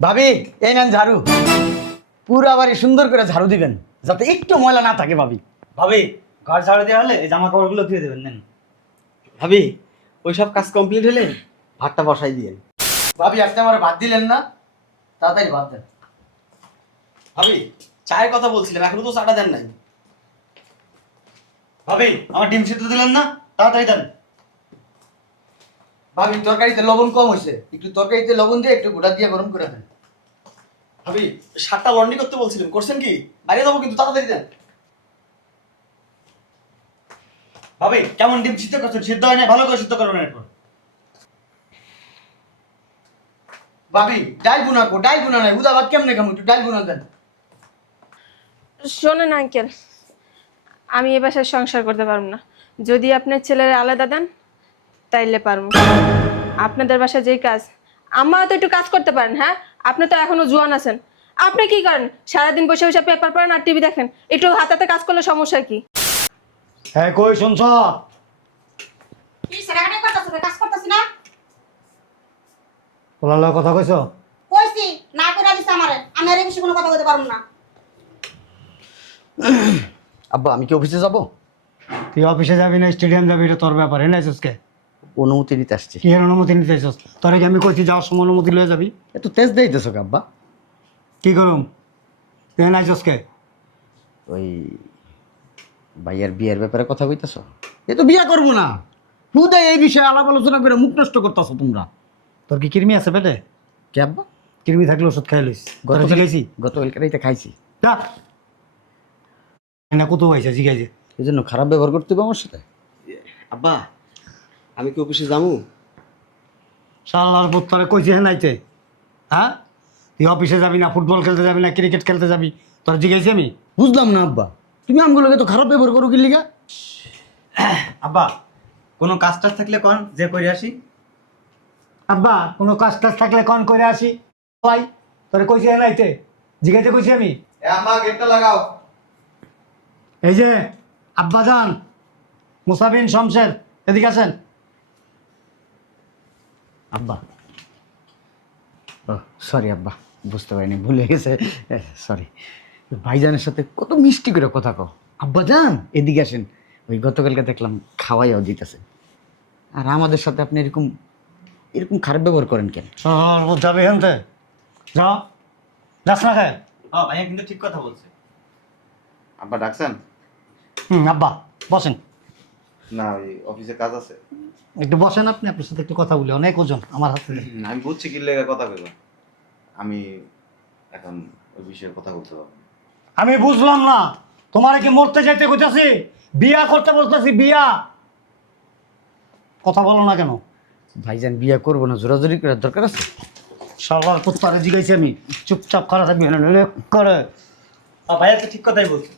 ভাবি এই নেন ঝাড়ু। পুরা আবার সুন্দর করে ঝাড়ু দিবেন যাতে একটু ময়লা না থাকে ভাবি। ভাবি ঘর ঝাড়ু দেওয়া হলে এই জামা কাপড়গুলো ধুয়ে দেবেন নেন। ভাবি ওই সব কাজ কমপ্লিট হলে ভাতটা বসাই দিয়ে ভাবি আজকে আমার ভাত দিলেন না তাড়াতাড়ি ভাত দেন। ভাবি চায়ের কথা বলছিলাম এখনও তো চাটা দেন নাই। ভাবি আমার ডিম সিদ্ধ দিলেন না তাড়াতাড়ি দেন। ভাবি তরকারিতে লবণ কম হয়েছে। একটু তরকারিতে লবণ দিয়ে একটু গোটা দিয়ে গরম করে দেন। ভাবি সাতটা লন্ডি করতে বলছিলাম করছেন কি? বাইরে যাব কিন্তু তাড়াতাড়ি দেন। ভাবি কেমন ডিম সিদ্ধ করছেন? সিদ্ধ হয় না ভালো করে সিদ্ধ করবেন এরপর। ভাবি ডাল বুনা কো ডাল বুনা নাই উদা ভাত কেমনে খামু? একটু ডাল বুনা দেন। শোনেন আঙ্কেল আমি এ বাসায় সংসার করতে পারব না। যদি আপনার ছেলের আলাদা দেন তাইলে পারব। আপনাদের বাসায় যেই কাজ আমার তো একটু কাজ করতে পারেন হ্যাঁ? আপনি তো এখনও জোয়ান আছেন। আপনি কি করেন? সারাদিন বসে বসে পেপার পড়েন আর টিভি দেখেন। একটু হাতে হাতে কাজ করলে সমস্যা কি? হ্যাঁ কই শুনছ? না? ওলার লগে কথা কইছ? কইছি না করে দিছ আমারে। আমি আর কোনো কথা বলতে পারব না। আব্বা আমি কি অফিসে যাব? তুই অফিসে যাবি না স্টেডিয়াম যাবি এটা তোর ব্যাপার এনে কে অনুমতি নিতে আসছি। কি অনুমতি নিতে আইসস তোরে কি আমি কইছি যাওয়ার সময় অনুমতি লয়ে যাবি। একটু তেজ দিতেছো আব্বা? কি করুম? তুই এনে কে? ওই ভাইয়ার বিয়ের ব্যাপারে কথা কইতেছো? এ তো বিয়া করব না। হুদাই এই বিষয়ে আলাপ আলোচনা করে মুখ নষ্ট করতেছো তোমরা। তোর কি কৃমি আছে পেটে? কে আব্বা? কৃমি থাকলে ওষুধ খাই লইস। গত জিগাইছি? গতকালকে রাইতে খাইছি। যা। না কত হয়েছে জিগাইছে। এই জন্য খারাপ ব্যবহার করতে হবে আমার সাথে? আব্বা আমি কি অফিসে যাব শালার পুত তোরে কইছি হ্যাঁ নাইতে হ্যাঁ? তুই অফিসে যাবি না ফুটবল খেলতে যাবি না ক্রিকেট খেলতে যাবি তোর জিগাইছি আমি। বুঝলাম না আব্বা। তুমি আমগুলোকে তো খারাপ ব্যবহার করো কি লিগা? আব্বা কোনো কাজ টাজ থাকলে কন যে করে আসি। আব্বা কোনো কাজ টাজ থাকলে কন করে আসি। ভাই তোরে কইছি হ্যাঁ নাইতে জিগাইতে কইছি আমি আম্মা গেটটা লাগাও। এই যে আব্বা যান মুসাবিন শমশের এদিকে আছেন আব্বা। ও সরি আব্বা বুঝতে পারিনি ভুলে গেছে। সরি ভাইজানের সাথে কত মিষ্টি করে কথা কও। আব্বা যান এদিকে আসেন। ওই গতকালকে দেখলাম খাওয়াইও দিতেছে। আর আমাদের সাথে আপনি এরকম এরকম খারাপ ব্যবহার করেন কেন? যাবে হেনতে যাও। যাস না খায় হ্যাঁ ভাইয়া কিন্তু ঠিক কথা বলছে। আব্বা ডাকছেন? হুম আব্বা বসেন। না ওই অফিসে কাজ আছে একটু বসেন আপনি আপনার সাথে একটু কথা বলি অনেক ওজন আমার হাতে আমি বুঝছি কি লেগে কথা কইবা আমি এখন ওই বিষয়ে কথা বলতে পারব আমি বুঝলাম না তোমার কি মরতে যাইতে কইতাছি বিয়া করতে বলতেছি বিয়া কথা বলো না কেন ভাইজান বিয়ে করব না জোরাজোরি করার দরকার আছে সবার পুত্তারে জিগাইছি আমি চুপচাপ করা থাকবি না করে হ্যাঁ, ভাইয়া তো ঠিক কথাই বলছে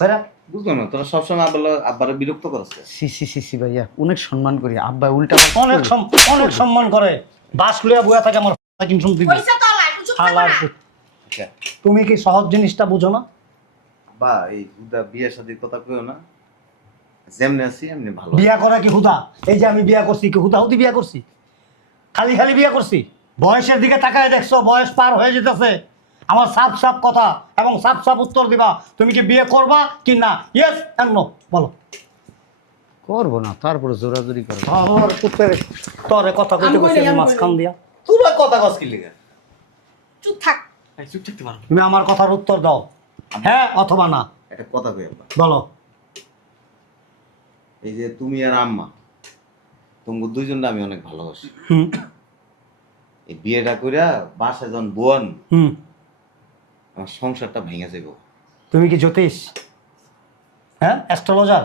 না তোরা সবসময় আব্বার আব্বারে বিরক্ত করছে সি সি সি সি ভাইয়া অনেক সম্মান করি। আব্বা উল্টা অনেক অনেক সম্মান করে। বাস লইয়া থাকে আমার কিন শুনতে। আচ্ছা, তুমি কি সহজ জিনিসটা বুঝো না? আব্বা এই হুদা সাথে কথা কইও না। যেমনি আছি এমনি ভালো বিয়া করা কি হুদা? এই যে আমি বিয়া করছি কি হুদা হুদি বিয়া করছি? খালি খালি বিয়া করছি? বয়সের দিকে তাকায় দেখছ বয়স পার হয়ে যেতেছে। আমার সাফ সাফ কথা এবং সাফ সাফ উত্তর দিবা। তুমি কি বিয়ে করবা কি না? ইয়েস এন্ড নো বলো। করব না তারপরে জোরাজোরি করব। আমার পুত্রের তোরে কথা কইতে কইছি আমি মাঝখান দিয়া। তোরা কথা কস কি লেগে? চুপ থাক। চুপ থাকতে পারব তুমি আমার কথার উত্তর দাও। হ্যাঁ অথবা না? একটা কথা কই আব্বা। বলো। এই যে তুমি আর আম্মা তোমাকে দুইজনটা আমি অনেক ভালোবাসি। হুম। এই বিয়েটা কইরা বাসায় যখন বোন হুম। আমার সংসারটা ভেঙে যাইব। তুমি কি জ্যোতিষ? হ্যাঁ অ্যাস্ট্রোলজার?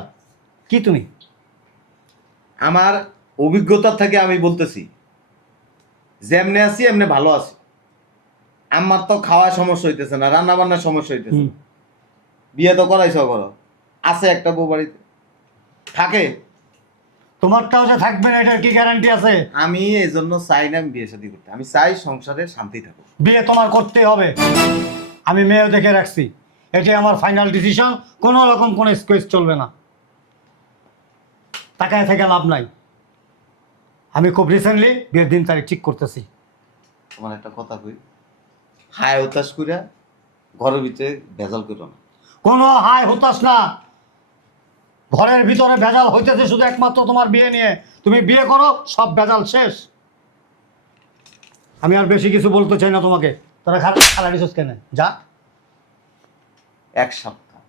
কি তুমি? আমার অভিজ্ঞতা থেকে আমি বলতেছি যেমনে আছি এমনি ভালো আছি। আমার তো খাওয়ার সমস্যা হইতেছে না রান্না বান্নার সমস্যা হইতেছে। বিয়ে তো করাইছ করো আছে একটা বউ বাড়িতে। থাকে। তোমারটাও যে থাকবে না এটার কি গ্যারান্টি আছে? আমি এই জন্য চাই না আমি বিয়ে শাদী করতে। আমি চাই সংসারে শান্তি থাকুক। বিয়ে তোমার করতেই হবে। আমি মেয়েও দেখে রাখছি। এটাই আমার ফাইনাল ডিসিশন কোনো রকম কোনো স্কোয়েস চলবে না। তাকায় থেকে লাভ নাই। আমি খুব রিসেন্টলি বিয়ের দিন তারিখ ঠিক করতেছি। তোমার একটা কথা কই? হায় হতাশ কইরা ঘরের ভিতরে ভেজাল করো না। কোনো হাই হতাশ না। ঘরের ভিতরে ভেজাল হইতেছে শুধু একমাত্র তোমার বিয়ে নিয়ে। তুমি বিয়ে করো সব ভেজাল শেষ। আমি আর বেশি কিছু বলতে চাই না তোমাকে। তোরা খালি খালা দিছিস কেন? যা। এক সপ্তাহ।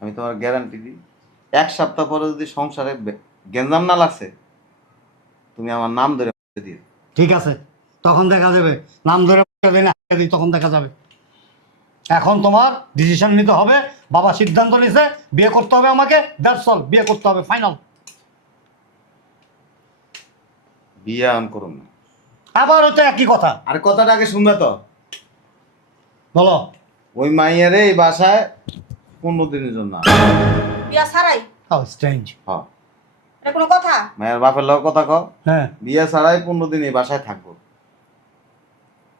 আমি তোমার গ্যারান্টি দিই এক সপ্তাহ পরে যদি সংসারে গেঞ্জাম না লাগছে তুমি আমার নাম ধরে দিয়ে। ঠিক আছে তখন দেখা যাবে। নাম ধরে দিই না দিই তখন দেখা যাবে। এখন তোমার ডিসিশন নিতে হবে বাবা সিদ্ধান্ত নিছে বিয়ে করতে হবে আমাকে দ্যাটস অল বিয়ে করতে হবে ফাইনাল বিয়ে আন করুন না। আবার হচ্ছে একই কথা। আর কথাটা আগে শুনবে তো। বলো। ওই মাইয়ারে এই বাসায় পনেরো দিনের জন্য। বিয়া ছাড়াই? হাউ স্ট্রেঞ্জ হ এটা কোনো কথা? মায়ের বাপের লোক কথা কও। হ্যাঁ। বিয়ে ছাড়াই পনেরো দিন এই বাসায় থাকব।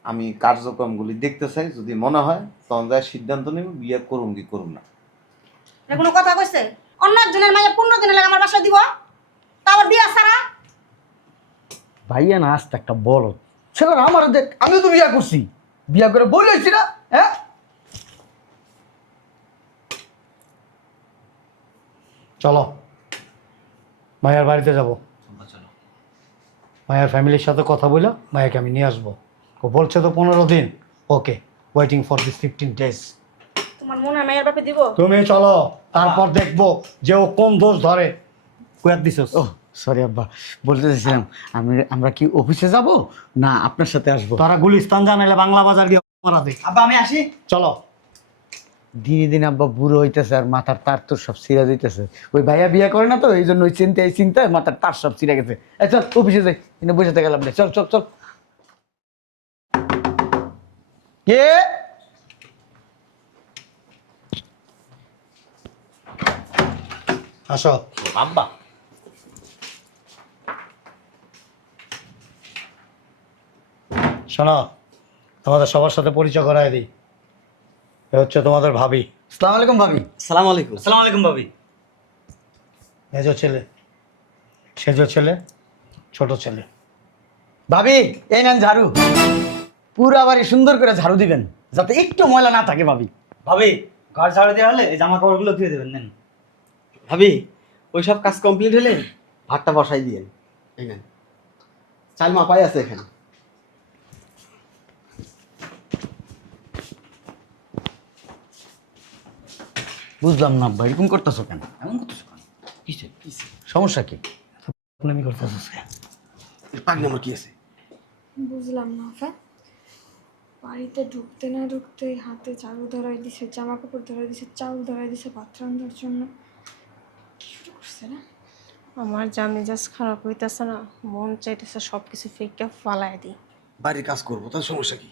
আমি কার্যক্রমগুলি দেখতে চাই যদি মনে হয় তখন সিদ্ধান্ত নেব বিয়ে করুন কি করুন না। এটা কোনো কথা কইছে? অন্য একজনের মাইয়া পনেরো দিনের লাগে আমার বাসায় দিব? তা আবার বিয়া ছাড়া? ভাইয়া না আসতে একটা বড় ছেলেরা আমার দেখ আমিও তো বিয়া করছি। বিয়া করে বলেছি না। হ্যাঁ? চলো। মায়ের বাড়িতে যাব। মায়ের ফ্যামিলির সাথে কথা বলে মায়াকে আমি নিয়ে আসব। ও বলছে তো পনেরো দিন। Okay waiting for this fifteen days তোমার মনে হয় মায়ের বাপে দিব? তুমি চলো তারপর দেখব যে ও কোন দোষ ধরে। কুয়ার দিস ও সরি আব্বা বলতে চাইছিলাম আমি আমরা কি অফিসে যাব না আপনার সাথে আসব? তারা গুলিস্তান জানাইলে বাংলা বাজার দিয়ে মারা দে আব্বা আমি আসি। চলো। দিনে দিনে আব্বা বুড়ো হইতেছে আর মাথার তার তো সব ছিঁড়া দিতেছে ওই ভাইয়া বিয়ে করে না তো এই জন্য ওই চিন্তা এই চিন্তায় মাথার তার সব ছিঁড়ে গেছে। এই চল অফিসে যাই এনে বসে গেলাম না চল চল চল। কে? আসো। আব্বা। শোনো তোমাদের সবার সাথে পরিচয় করায় দিই। এ হচ্ছে তোমাদের ভাবি। আসসালামু আলাইকুম ভাবি। সালাম আলাইকুম। আসসালামু আলাইকুম ভাবি। মেজ ছেলে। সেজ ছেলে ছোট ছেলে। ভাবি এই নেন ঝাড়ু। পুরা বাড়ি সুন্দর করে ঝাড়ু দিবেন যাতে একটু ময়লা না থাকে ভাবি। ভাবি ঘর ঝাড়ু দেওয়া হলে এই জামা কাপড়গুলো ধুয়ে দেবেন নেন। ভাবি ওই সব কাজ কমপ্লিট হলে ভাতটা বসাই দিয়ে এই নেন। চাল মাপাই আছে এখানে। বুঝলাম না আব্বা এরকম করতেছো কেন? এমন করতেছো কেন? কিসে সমস্যা কি? আমি করতেছিস পাগনি আমার কি আছে? বুঝলাম না ফা বাড়িতে ঢুকতে না ঢুকতে হাতে ঝাড়ু ধরাই দিছে জামা কাপড় ধরাই দিছে চাউল ধরাই দিছে ভাত রান্নার জন্য। কি শুরু করছে না আমার যা মেজাজ খারাপ হইতেছে না মন চাইতেছে সব কিছু ফেকে ফালাই দিই। বাড়ির কাজ করব তার সমস্যা কি?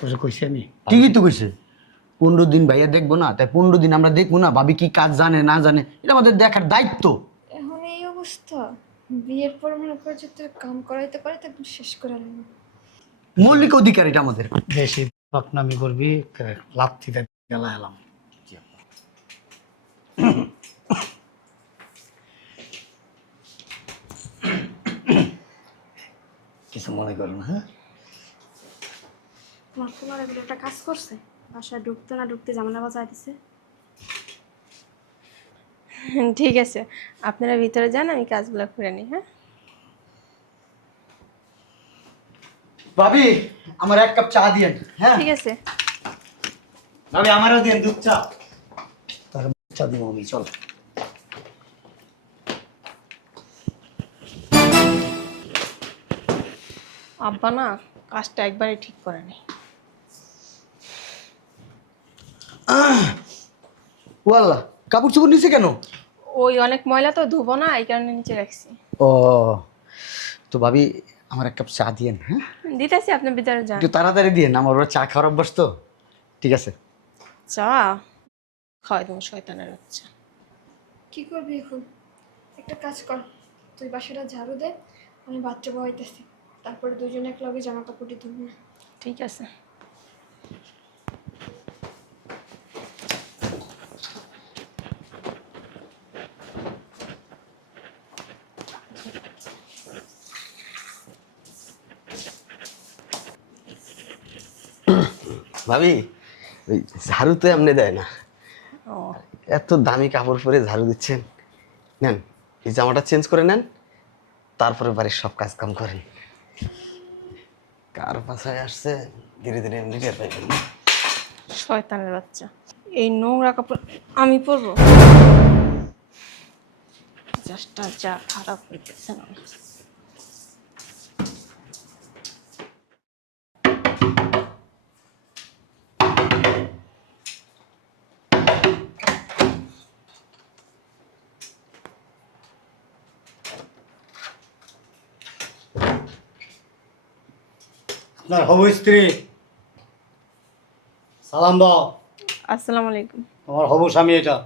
কইছে কইছি আমি। ঠিকই তো কইছে। পনেরো দিন ভাইয়া দেখব না তাই পনেরো দিন আমরা দেখব না ভাবি কি কাজ জানে না জানে এটা আমাদের দেখার দায়িত্ব। এখন এই অবস্থা। বিয়ের পর মনে করে যে তোর কাম করাইতে করাইতে একদম শেষ করে আনলাম মৌলিক অধিকার এটা আমাদের। বেশি পাকনামি করবি লাথিতে গেলা এলাম। কিছু মনে করো না হ্যাঁ? তোমার কুমার এগুলো একটা কাজ করছে? বাসায় ঢুকতে না ঢুকতে জামানা বাজায় দিছে ঠিক আছে আপনারা ভিতরে যান আমি কাজগুলো করে নিই হ্যাঁ? ভাবি আমার এক কাপ চা দিয়েন হ্যাঁ? ঠিক আছে। ভাবি আমারও দেন দুধ চা। তার চা দিব আমি চল। আব্বা না কাজটা একবারে ঠিক করে নেই ওয়াল্লা কাপড় চোপড় নিছে কেন? ওই অনেক ময়লা তো ধুবো না এই কারণে নিচে রাখছি। ও তো ভাবি আমার এক কাপ চা দিয়েন হ্যাঁ? দিতেছি আপনি ভিতরে যান। একটু তাড়াতাড়ি দিয়েন আমার ওরা চা খাওয়ার অভ্যাস তো। ঠিক আছে। চা? খাওয়াই তোমার শয়তানের হচ্ছে কি করবি এখন? একটা কাজ কর তুই বাসাটা ঝাড়ু দে আমি বাচ্চা বহাইতেছি তারপরে দুজনে এক লগে জামা কাপড়টি ধুবো। ঠিক আছে। ভাবি ওই ঝাড়ু তো এমনি দেয় না। এত দামি কাপড় পরে ঝাড়ু দিচ্ছেন। নেন এই জামাটা চেঞ্জ করে নেন তারপরে বাড়ির সব কাজ কাম করেন। কার বাসায় আসছে ধীরে ধীরে এমনি টের পাইবেন শয়তানের বাচ্চা। এই নোংরা কাপড় আমি পরবো? জাস্টটা যা খারাপ হইতেছে না। আপনার হবু স্ত্রী। সালাম দাও। আসসালামু আলাইকুম। আমার হবু স্বামী এটা।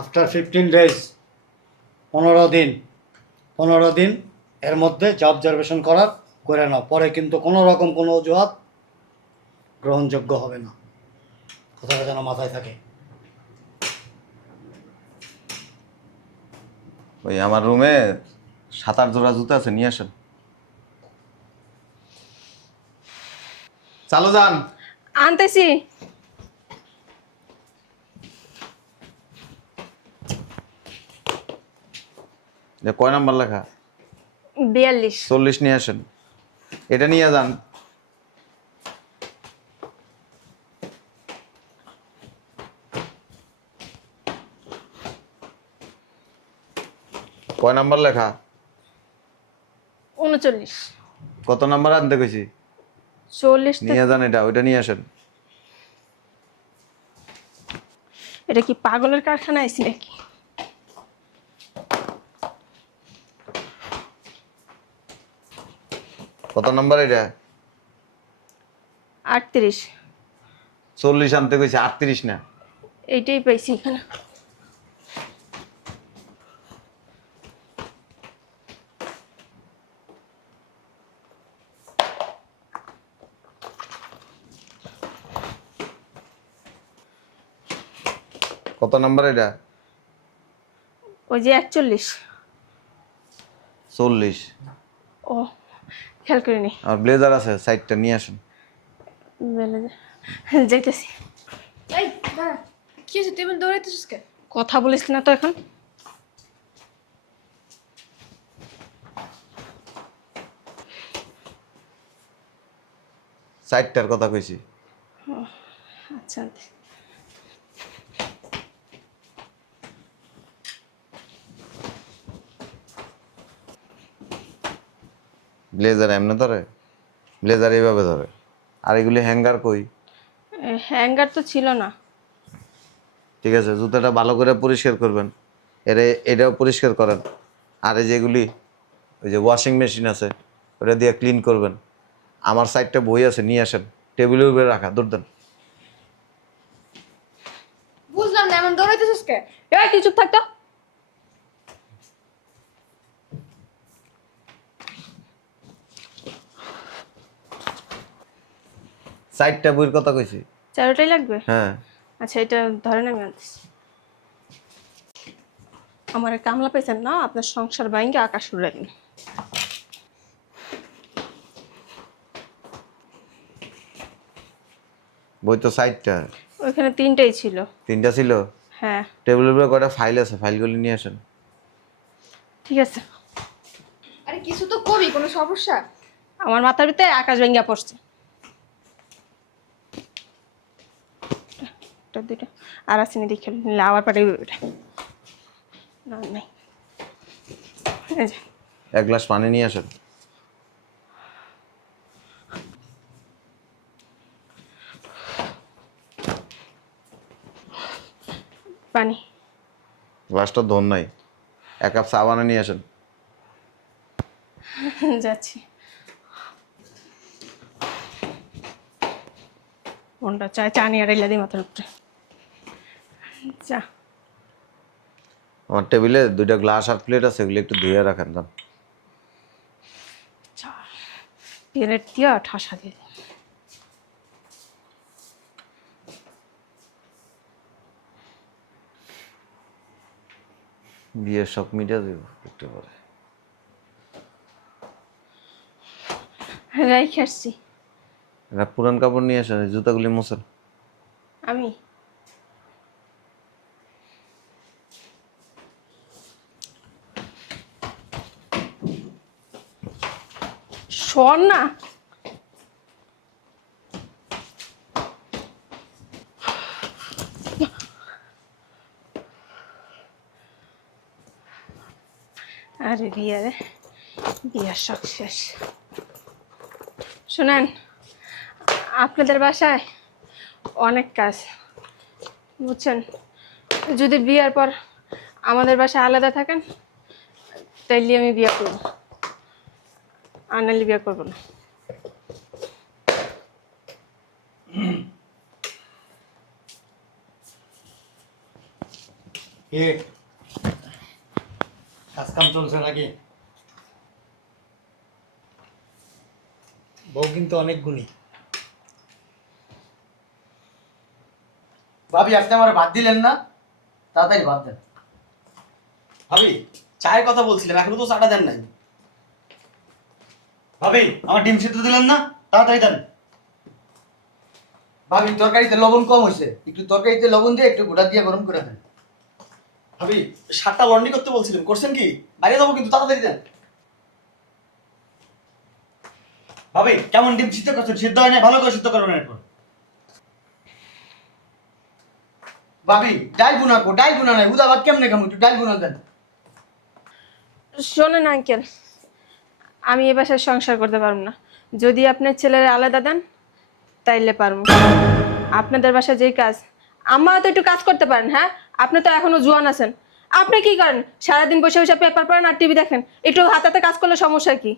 আফটার ফিফটিন ডেজ পনেরো দিন পনেরো দিন এর মধ্যে যা অবজারভেশন করার করে নাও। পরে কিন্তু কোনো রকম কোনো অজুহাত গ্রহণযোগ্য হবে না। কথাটা যেন মাথায় থাকে। ওই আমার রুমে সাত আট জোড়া জুতো আছে নিয়ে আসেন। চালু যান। আনতেছি। যে কয় নাম্বার লেখা? বিয়াল্লিশ। চল্লিশ নিয়ে আসেন। এটা নিয়ে যান। কয় নাম্বার লেখা? উনচল্লিশ। কত নাম্বার আনতে কইছি? চল্লিশ নিয়ে যান এটা ওইটা নিয়ে আসেন। এটা কি পাগলের কারখানা আইসি নাকি? কত নাম্বার এটা? আটত্রিশ। চল্লিশ আনতে কইছি আটত্রিশ না? এইটাই পাইছি এখানে। কত নাম্বার এটা? ওই যে একচল্লিশ। চল্লিশ। ও খেয়াল করিনি। আর ব্লেজার আছে সাইডটা নিয়ে আসুন। যাইতেছি। এই দাঁড়া কি হয়েছে? তুই এমন দৌড়াইতেছিস কে কথা বলিস না তো এখন। সাইডটার কথা কইছি। আচ্ছা ব্লেজার এমনি ধরে? ব্লেজার এইভাবে ধরে। আর এগুলি হ্যাঙ্গার কই? হ্যাঙ্গার তো ছিল না। ঠিক আছে জুতাটা ভালো করে পরিষ্কার করবেন। এর এটাও পরিষ্কার করেন। আর এই যেগুলি ওই যে ওয়াশিং মেশিন আছে ওটা দিয়ে ক্লিন করবেন। আমার সাইডটা বই আছে নিয়ে আসেন। টেবিলের উপরে রাখা দূর দেন। বুঝলাম না এমন দৌড়াইতেছিস কে? এই তুই চুপ থাকতো সাইডটা বইয়ের কথা কইছি। চারোটাই লাগবে? হ্যাঁ। আচ্ছা এটা ধরেন আমি আনতেছি। আমার এক কামলা পেয়েছেন না? আপনার সংসার বাইঙ্গে আকাশ উড়ে দিন বই তো সাইডটা ওইখানে তিনটেই ছিল। তিনটা ছিল? হ্যাঁ। টেবিলের উপরে কয়টা ফাইল আছে? ফাইলগুলো নিয়ে আসেন। ঠিক আছে। আরে কিছু তো কবি কোনো সমস্যা? আমার মাথার ভিতরে আকাশ ভেঙ্গা পড়ছে। একটা দুইটা। আর আসেনি দেখে নিলে আবার পাঠাইবে ওটা না নাই। এক গ্লাস পানি নিয়ে আসেন। পানি। গ্লাসটা ধন নাই। এক কাপ চা বানা নিয়ে আসেন। যাচ্ছি। কোনটা চায় চা নিয়ে আড়াইলা দিই মাথার উপরে। আমার টেবিলে দুইটা গ্লাস আর প্লেট আছে এগুলো একটু ধুয়ে রাখেন যান। প্লেট দিয়ে ঠাসা দিয়ে। বিয়ের শখ মিটা দেব একটু পরে। রাইখে আসছি। পুরান কাপড় নিয়ে আসেন জুতাগুলি মোছেন। আমি? শোন না। আরে বিয়ে রে, বিয়ার শখ শেষ। শোনেন, আপনাদের বাসায় অনেক কাজ, বুঝছেন? যদি বিয়ার পর আমাদের বাসায় আলাদা থাকেন, তাইলে আমি বিয়ে করব। আর নাহলে বিয়ে করব না। কে? কাজ কাম চলছে নাকি? বউ কিন্তু অনেক গুণী। ভাবি, আপনি আমার ভাত দিলেন না? তাড়াতাড়ি ভাত দেন। ভাবি, চায়ের কথা বলছিলাম, এখনও তো চাটা দেন নাই। ভাবি আমার ডিম সিদ্ধ দিলেন না? তাড়াতাড়ি দেন। ভাবি তরকারিতে লবণ কম হয়েছে। একটু তরকারিতে লবণ দিয়ে একটু গোটা দিয়ে গরম করে দেন। ভাবি সাতটা লন্ডি করতে বলছিলাম করছেন কি? বাইরে যাব কিন্তু তাড়াতাড়ি দেন। ভাবি কেমন ডিম সিদ্ধ করছেন? সিদ্ধ হয় না ভালো করে সিদ্ধ করবেন এরপর। ভাবি ডাল বুনা কো ডাল বুনা নাই। উদা ভাত কেমনে খামু? একটু ডাল বুনা দেন। শোনেন আঙ্কেল। আমি এ বাসায় সংসার করতে পারব না। যদি আপনার ছেলেরা আলাদা দেন তাইলে পারব। আপনাদের বাসায় যেই কাজ আমার তো একটু কাজ করতে পারেন হ্যাঁ? আপনি তো এখনও জোয়ান আছেন। আপনি কি করেন? সারাদিন বসে বসে পেপার পড়েন আর টিভি দেখেন। একটু হাতাতে কাজ করলে সমস্যা কি?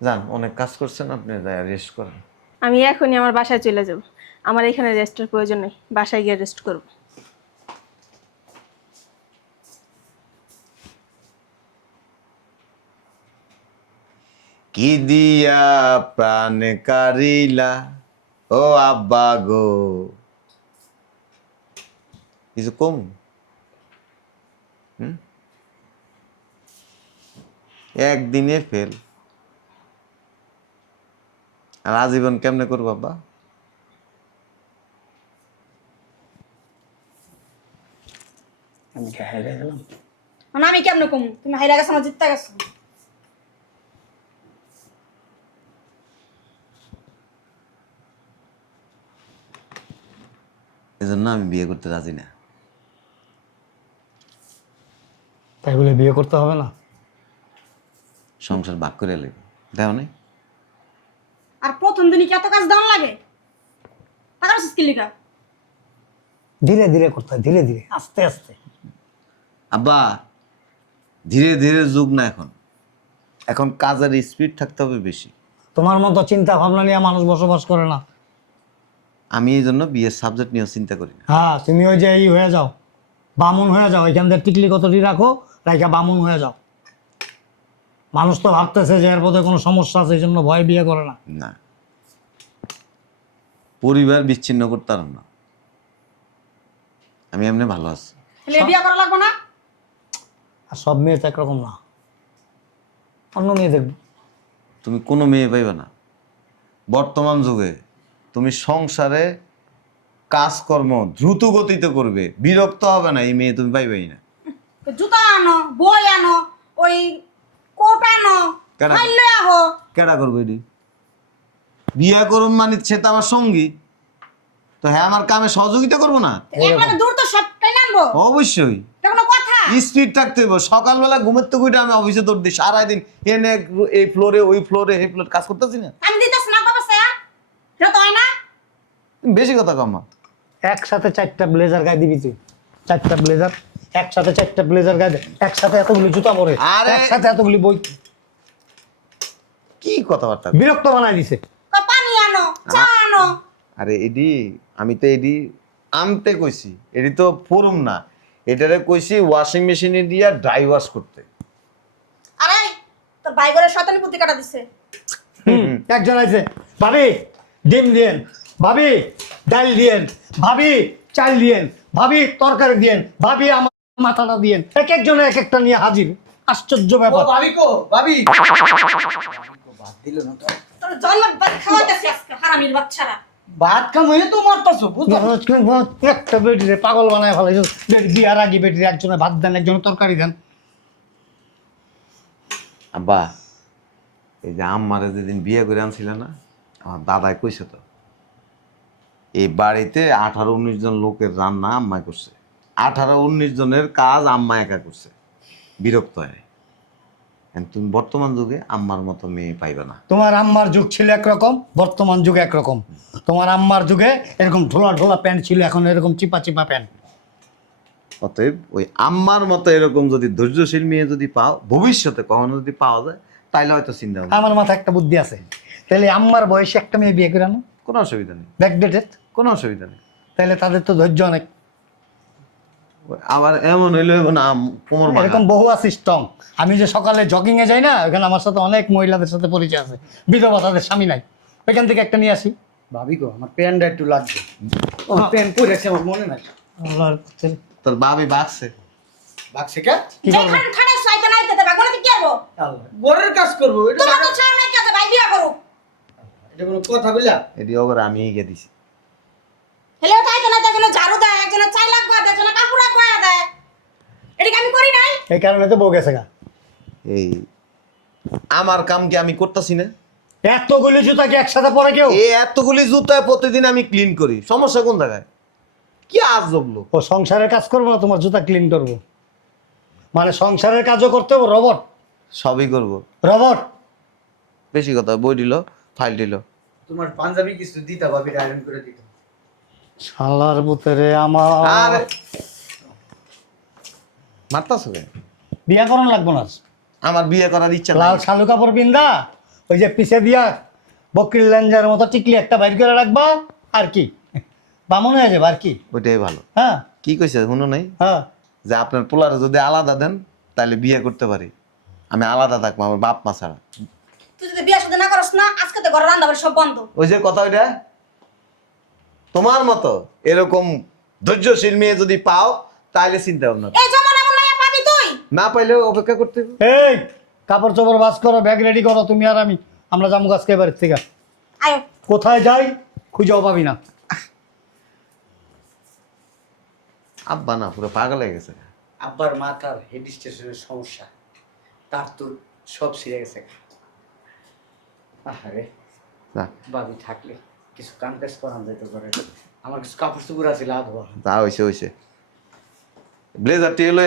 যান অনেক কাজ করছেন আপনি রেস্ট করেন। আমি এখনই আমার বাসায় চলে যাব। আমার এখানে রেস্টের প্রয়োজন নেই বাসায় গিয়ে রেস্ট করব। কি দিয়া প্রাণ কারিলা ও আব্বা গো। কিছু কম? একদিনে ফেল। আর আজীবন কেমনে করব আব্বা? আমি কি হেরে গেলাম? মানে আমি কেমনে কমু? তুমি হাইরা গেছো আমার জিততে গেছো? এজন্য আমি বিয়ে করতে রাজি না। তাই বলে বিয়ে করতে হবে না? সংসার ভাগ করে লেগে দেখো নাই? আর প্রথম দিনই কি এত কাজ দেওয়ার লাগে? টাকা পাচ্ছিস কি লিখা। ধীরে ধীরে করতে হয় ধীরে ধীরে আস্তে আস্তে। আব্বা ধীরে ধীরে যুগ না এখন। এখন কাজের স্পিড থাকতে হবে বেশি। তোমার মতো চিন্তা ভাবনা নিয়ে মানুষ বসবাস করে না। আমি এই জন্য বিয়ের সাবজেক্ট নিয়েও চিন্তা করি না। হ্যাঁ তুমি ওই যে এই হয়ে যাও বামুন হয়ে যাও এখান থেকে টিকলি কতটি রাখো রাইখা বামুন হয়ে যাও। মানুষ তো ভাবতেছে যে এর বোধহয় কোনো সমস্যা আছে এই জন্য ভয় বিয়ে করে না। না। পরিবার বিচ্ছিন্ন করতে পারলাম না। আমি এমনি ভালো আছি। তাহলে বিয়ে করা লাগবে না? আর সব মেয়ে তো একরকম না। অন্য মেয়ে দেখব। তুমি কোনো মেয়ে পাইবে না। বর্তমান যুগে তুমি সংসারে কাজকর্ম দ্রুত গতিতে করবে। বিরক্ত হবে না এই মেয়ে তুমি পাইবেই না। জুতা আনো বই আনো ওই কোট আনো কেডা? করবে এটি? বিয়া করুন মানে সে তো আমার সঙ্গী। তো হ্যাঁ আমার কামে সহযোগিতা করব না? দূর তো অবশ্যই। স্পিড থাকতে হবে সকালবেলা ঘুমের তো আমি অফিসে দৌড় দিই সারাদিন এনে এই ফ্লোরে ওই ফ্লোরে এই ফ্লোর কাজ করতেছি না। আমি দিতেছ না বাবা স্যার তো হয় না? বেশি কথা কম একসাথে চারটা ব্লেজার গায়ে দিবি তুই। চারটা ব্লেজার একসাথে চারটা ব্লেজার গায়ে দে। একসাথে এতগুলি জুতা পরে আরে! একসাথে এতগুলি বই। কি কথাবার্তা? বিরক্ত বানাই দিছে। তো পানি আনো চা আনো। আরে এডি আমি তো এডি আনতে কইছি। এডি তো ফোরম না। এটারে কইছি ওয়াশিং মেশিনে দিয়া ড্রাই ওয়াশ করতে। আরে তোর ভাই করে শয়তানি বুদ্ধি কাটা দিছে। হুম, একজন আছে ভাবি ডিম দিয়েন ভাবি ডাল দিয়েন ভাবি চাল দিয়েন ভাবি তরকারি দিয়েন ভাবি আমার মাথাটা দিয়েন। এক একজনে এক একটা নিয়ে হাজির। আশ্চর্য ব্যাপার। ভাবি কো ভাবি। বাদ দিল না তো। তোর জন্মের বাদ খাওয়াইতেছি আজকে হারামির বাচ্চারা। ভাত তো মারতাছো পাগল বানায় ফেলাইছো। বেটি বিয়ার আগে বেটির একজনে ভাত দেন একজনে তরকারি দেন। আব্বা এই যে আম্মারে যেদিন বিয়ে করে আনছিল না আমার দাদাই কইছে তো এই বাড়িতে আঠারো উনিশ জন লোকের রান্না আম্মাই করছে। আঠারো উনিশ জনের কাজ আম্মা একা করছে। বিরক্ত হয় তুমি বর্তমান যুগে আম্মার মতো মেয়ে পাইবে না। তোমার আম্মার যুগ ছিল একরকম বর্তমান যুগ একরকম। তোমার আম্মার যুগে এরকম ঢোলা ঢোলা প্যান্ট ছিল এখন এরকম চিপা চিপা প্যান্ট। অতএব ওই আম্মার মতো এরকম যদি ধৈর্যশীল মেয়ে যদি পাও ভবিষ্যতে কখনো যদি পাওয়া যায় তাইলে হয়তো চিন্তা আমার মাথায় একটা বুদ্ধি আছে। তাহলে আম্মার বয়সে একটা মেয়ে বিয়ে করে আনো। কোনো অসুবিধা নেই। ব্যাকডেটেড কোনো অসুবিধা নেই। তাহলে তাদের তো ধৈর্য অনেক। আবার এমন হইল না কোমর এরকম বহু আছে স্ট্রং আমি যে সকালে জগিং এ যাই না ওখানে আমার সাথে অনেক মহিলাদের সাথে পরিচয় আছে। বিধবা তাদের স্বামী নাই। ওইখান থেকে একটা নিয়ে আসি। ভাবি গো আমার প্যান্টটা একটু লাগবে। ও। প্যান্ট পরেছে আমার মনে নাই। তোর বাগছে বাক্সে কে? কি করব? যেখান খানে সাইতে নাইতে দেবে কোনো কি করব? কাজ করব এটা তো ছাড় নাই কাজে ভাই বিয়া করো এটা কোনো কথা ওকে আমি গিয়ে দিছি। হেলে তাই তো না একজনে ঝাড়ু দেয় একজনে চাই লাগবা দেয় একজনে কাপড় লাগবা দেয়। এটা আমি করি নাই। এই কারণে তো বউ গেছে গা। এই আমার কাম কি আমি করতেছি না? এতগুলি জুতা কি একসাথে পরে কেউ? এই এতগুলি জুতা প্রতিদিন আমি ক্লিন করি। সমস্যা কোন জায়গায়? কি আজব লোক। ও সংসারের কাজ করব না তোমার জুতা ক্লিন করব। মানে সংসারের কাজও করতে হবে রবট সবই করব। রবট বেশি কথা বই দিল। ফাইল দিল। তোমার পাঞ্জাবি কিছু দিতা ভাবি আয়রন করে দিত। শালার পুতরে আমার। আরে! মারতাছ কে বিয়া করানো লাগবো না আমার বিয়ে করার ইচ্ছা লাল শালু কাপড় পিন্দা ওই যে পিছে দিয়া বকরির লেঞ্জার মতো টিকলি একটা বাইর করে রাখবা আর কি? বামন হয়ে যাবে আর কি? ওইটাই ভালো। হ্যাঁ। কি কইছে শুনো নাই? হ্যাঁ। যে আপনার পোলার যদি আলাদা দেন তাহলে বিয়ে করতে পারি। আমি আলাদা থাকব আমার বাপ মা ছাড়া। তুই যদি বিয়া শুধু না করস না আজকে তো ঘরে রান্না বাড়ি সব বন্ধ। ওই যে কথা ওইটা তোমার মতো এরকম ধৈর্যশীল মেয়ে যদি পাও তাহলে চিন্তা ভাবনা এই জমানা এমন মাইয়া পাবি তুই? না পাইলেও অপেক্ষা করতে হবে। এই কাপড় চোপড় বাস করো ব্যাগ রেডি করো তুমি আর আমি আমরা যাব গাছকে বাড়ির থেকে। আয়ো। কোথায় যাই খুঁজেও পাবি না। আব্বা না পুরো পাগল হয়ে গেছে। আব্বার মাথার হেড স্টেশনের সমস্যা। তার তো সব ছিঁড়ে গেছে। আরে না। ভাবি থাকলে কিছু কাম কাজ করান যেত করে আমার কিছু কাপড় চুপড় আছে লাভ তা হয়েছে হয়েছে ব্লেজারটি এলো